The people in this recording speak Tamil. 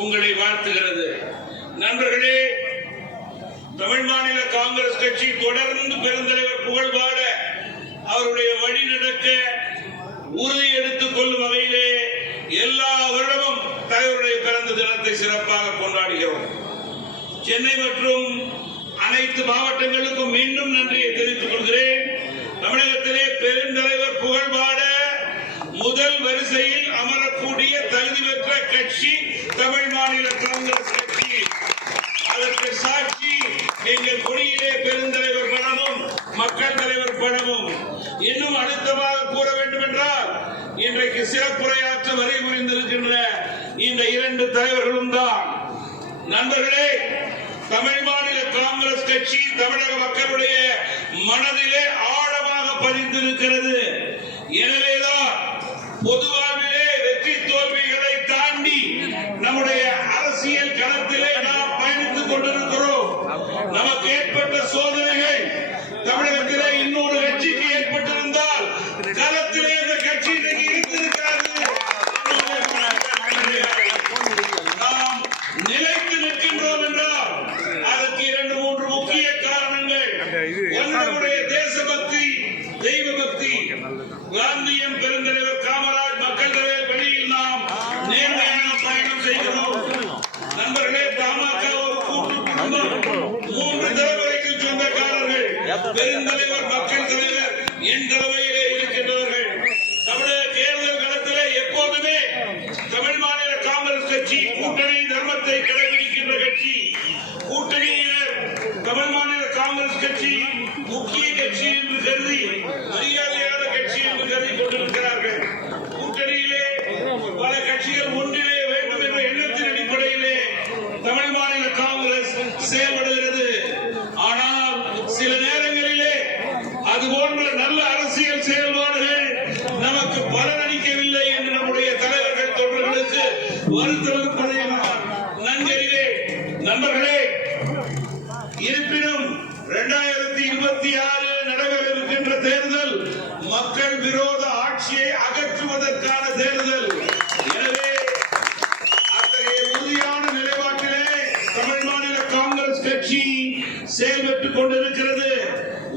உங்களை வாழ்த்துகிறது. நண்பர்களே, தமிழ் மாநில காங்கிரஸ் கட்சி தொடர்ந்து பெருந்தலைவர் புகழ்பாட அவருடைய வழி நடக்க உறுதி எடுத்துக் கொள்ளும் வகையிலே எல்லா வருடமும் தலைவருடைய பிறந்த தினத்தை சிறப்பாக கொண்டாடுகிறோம். சென்னை மற்றும் அனைத்து மாவட்டங்களுக்கும் மீண்டும் நன்றியை தெரிவித்துக் கொள்கிறேன். தமிழகத்திலே பெருந்தலைவர் புகழ்பாட முதல் வரிசையில் அமரக்கூடிய தகுதி பெற்ற கட்சி தமிழ் மாநில காங்கிரஸ் கட்சி. அதற்கு சாட்சி எங்கள் கொடியிலே பெருந்தலைவர் படமும் மக்கள் தலைவர் படமும். இன்னும் அழுத்தமாக கூற வேண்டும் என்றால், இன்றைக்கு சிறப்புரையாற்ற வரை புரிந்திருக்கின்ற இந்த இரண்டு தலைவர்களும் தான். நண்பர்களே, தமிழ் மாநில காங்கிரஸ் கட்சி தமிழக மக்களுடைய மனதிலே ஆழமாக பதிந்திருக்கிறது. எனவேதான் பொது வாழ்விலே வெற்றி தோல்விகளை தாண்டி நம்முடைய அரசியல் களத்திலே நாம் பயணித்துக் கொண்டிருக்கிறோம். நமக்கு ஏற்பட்ட சோதனைகள் தமிழகத்திலே இன்னொரு கட்சிக்கு ஏற்பட்டிருந்தால் களத்திலே இந்த கட்சி இன்றைக்கு இருந்திருக்கிறது. நாம் நிலைத்து நிற்கின்றோம் என்றால் அதற்கு 2-3 முக்கிய காரணங்கள். நம்முடைய தேசபக்தி, தெய்வ பக்தி. காந்தியம், பெருந்தலைவர் காமராஜ், மக்கள் தலைவர் வழியில் நாம் நேர்மையான பயணம் செய்கிறோம். நண்பர்களே, தமாக ஒரு கூட்டு குடும்பம், 3 தலைமுறைக்கு சொந்தக்காரர்கள். பெருந்தலைவர், மக்கள் தலைவர் என் தலைமையிலே இருக்கின்றவர்கள். தமிழக தேர்தல் களத்திலே எப்போதுமே தமிழ் மாநில காங்கிரஸ் கட்சி கூட்டணி தர்மத்தை கடைபிடிக்கின்ற கட்சி. கூட்டணியினர் தமிழ் மாநில காங்கிரஸ் கட்சி முக்கிய கட்சி என்று கருதி, மரியாதையான கட்சி என்று கருதி கொண்டிருக்கிறார்கள். கூட்டணியிலே பல கட்சிகள் ஒன்றிலே வேண்டும் என்ற எண்ணத்தின் அடிப்படையிலே தமிழ் மாநில காங்கிரஸ் செயல்படுகிறது. ஆனால் சில நேரங்களிலே அது போன்ற நல்ல அரசியல் செயல்பாடுகள் நமக்கு பலனளிக்கவில்லை என்று நம்முடைய தலைவர்கள் தொண்டர்களுக்கு வருத்தம் இருப்பதை நான் நன்கறிவேன். நண்பர்களே, இருப்பினும் 2026 நடைபெற இருக்கின்ற தேர்தல் மக்கள் விரோத ஆட்சியை அகற்றுவதற்கான தேர்தல்.